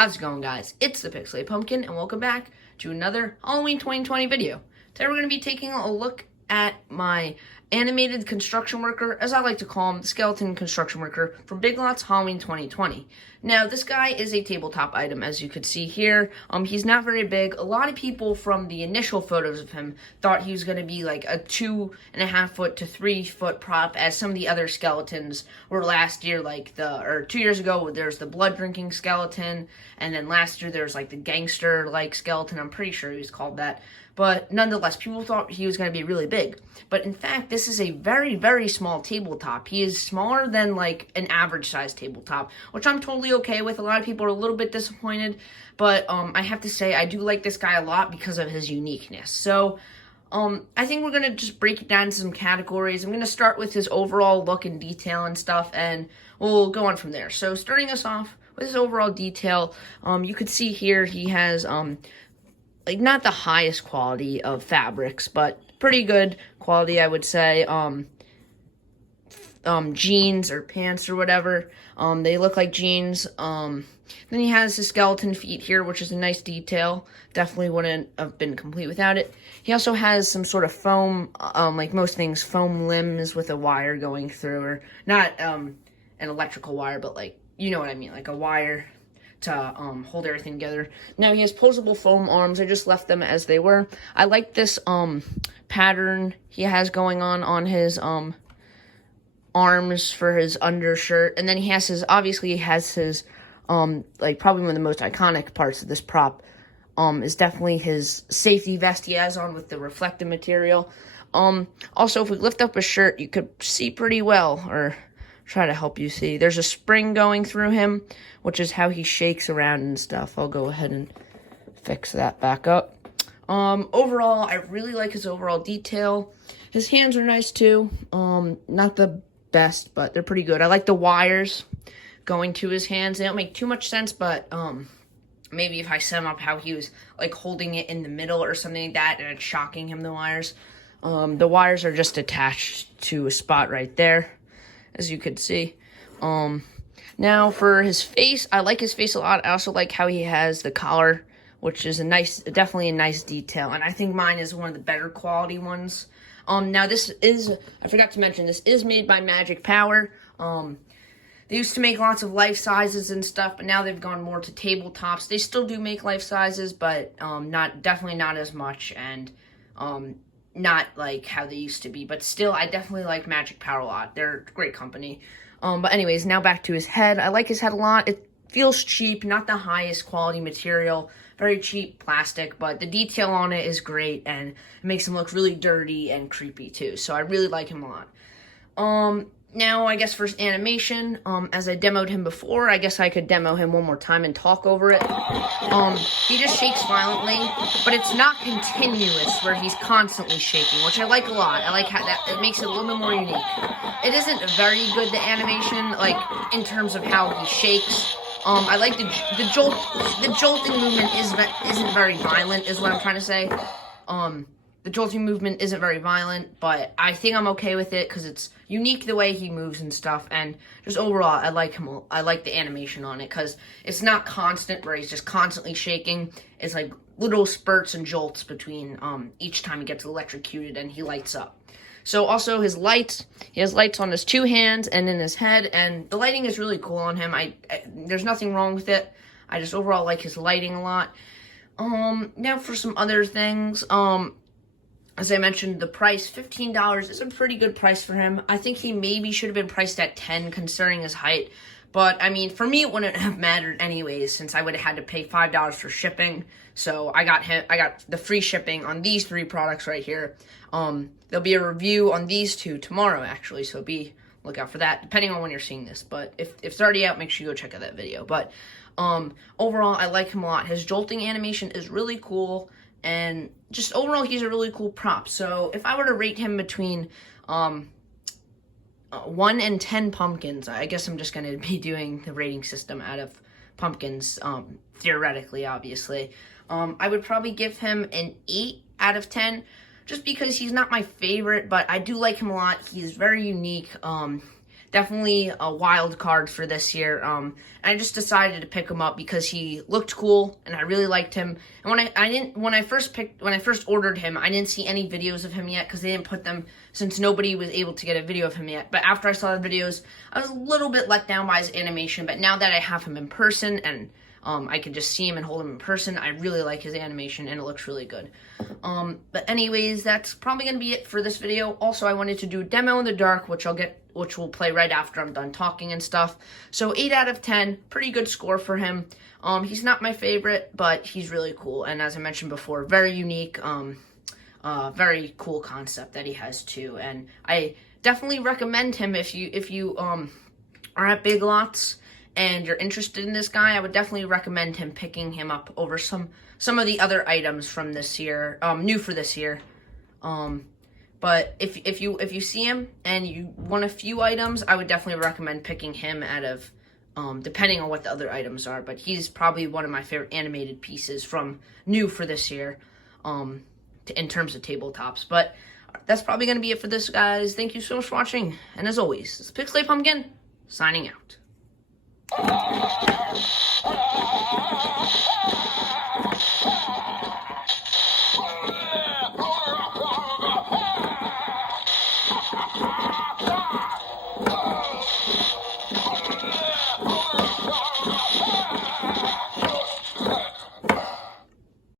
How's it going, guys? It's the Pixelated Pumpkin, and welcome back to another Halloween 2020 video. Today we're going to be taking a look at my animated construction worker, as I like to call him, the skeleton construction worker from Big Lots Halloween 2020. Now, this guy is a tabletop item, as you could see here. He's not very big. A lot of people from the initial photos of him thought he was going to be like a 2.5 foot to 3 foot prop, as some of the other skeletons were last year, or 2 years ago, there's the blood drinking skeleton, and then last year there's like the gangster-like skeleton. I'm pretty sure he was called that. But nonetheless, people thought he was going to be really big. But in fact, this is a very, very small tabletop. He is smaller than like an average size tabletop, which I'm totally okay with. A lot of people are a little bit disappointed, but I have to say I do like this guy a lot because of his uniqueness. So I think we're going to just break it down into some categories. I'm going to start with his overall look and detail and stuff, and we'll go on from there. So starting us off with his overall detail, you could see here he has like not the highest quality of fabrics, but pretty good quality, I would say. Jeans or pants or whatever. They look like jeans. Then he has his skeleton feet here, which is a nice detail. Definitely wouldn't have been complete without it. He also has some sort of foam, like most things, foam limbs with a wire going through, or not an electrical wire, but like, you know what I mean, like a wire to hold everything together. Now he has posable foam arms. I just left them as they were. I like this pattern he has going on his arms for his undershirt. And then he has his, obviously he has his like probably one of the most iconic parts of this prop is definitely his safety vest he has on with the reflective material. Also, if we lift up his shirt, you could see pretty well, or try to help you see. There's a spring going through him, which is how he shakes around and stuff. I'll go ahead and fix that back up. Overall, I really like his overall detail. His hands are nice too. Not the best, but they're pretty good. I like the wires going to his hands. They don't make too much sense, but maybe if I set him up how he was like holding it in the middle or something like that, and it's shocking him, the wires. The wires are just attached to a spot right there, as you could see. Now for his face, I like his face a lot. I also like how he has the collar, which is definitely a nice detail, and I think mine is one of the better quality ones. Now this is, I forgot to mention, this is made by Magic Power. They used to make lots of life sizes and stuff, but now they've gone more to tabletops. They still do make life sizes, but definitely not as much, and not like how they used to be. But still, I definitely like Magic Power a lot. They're a great company. But anyways, now back to his head. I like his head a lot. It feels cheap, not the highest quality material. Very cheap plastic, but the detail on it is great, and it makes him look really dirty and creepy too. So I really like him a lot. Now, I guess for his animation, as I demoed him before, I guess I could demo him one more time and talk over it. He just shakes violently, but it's not continuous where he's constantly shaking, which I like a lot. I like how it makes it a little bit more unique. It isn't very good, the animation, like, in terms of how he shakes. I like the jolting movement isn't very violent, is what I'm trying to say. The jolting movement isn't very violent, but I think I'm okay with it because it's unique the way he moves and stuff, and just overall, I like him. I like the animation on it because it's not constant where he's just constantly shaking. It's like little spurts and jolts between each time he gets electrocuted and he lights up. So also his lights, he has lights on his two hands and in his head, and the lighting is really cool on him. There's nothing wrong with it. I just overall like his lighting a lot. Now for some other things, as I mentioned, the price, $15, is a pretty good price for him. I think he maybe should have been priced at $10 considering his height. But, I mean, for me, it wouldn't have mattered anyways, since I would have had to pay $5 for shipping. So I got the free shipping on these 3 products right here. There'll be a review on these 2 tomorrow, actually, so look out for that, depending on when you're seeing this. But if it's already out, make sure you go check out that video. But overall, I like him a lot. His jolting animation is really cool, and just overall, he's a really cool prop. So if I were to rate him between 1 and 10 pumpkins, I guess I'm just going to be doing the rating system out of pumpkins, theoretically, obviously. I would probably give him an 8 out of 10, just because he's not my favorite, but I do like him a lot. He's very unique. definitely a wild card for this year. And I just decided to pick him up because he looked cool and I really liked him. And when I first ordered him, I didn't see any videos of him yet because they didn't put them since nobody was able to get a video of him yet. But after I saw the videos, I was a little bit let down by his animation. But now that I have him in person and I can just see him and hold him in person, I really like his animation and it looks really good. But anyways, that's probably going to be it for this video. Also, I wanted to do a demo in the dark, which we'll play right after I'm done talking and stuff. So 8 out of 10, pretty good score for him. He's not my favorite, but he's really cool. And as I mentioned before, very unique, very cool concept that he has too. And I definitely recommend him if you are at Big Lots and you're interested in this guy. I would definitely recommend him picking him up over some of the other items from this year, new for this year. But if you see him and you want a few items, I would definitely recommend picking him out of, depending on what the other items are. But he's probably one of my favorite animated pieces from new for this year, in terms of tabletops. But that's probably going to be it for this, guys. Thank you so much for watching. And as always, this is Pixelate Pumpkin, signing out.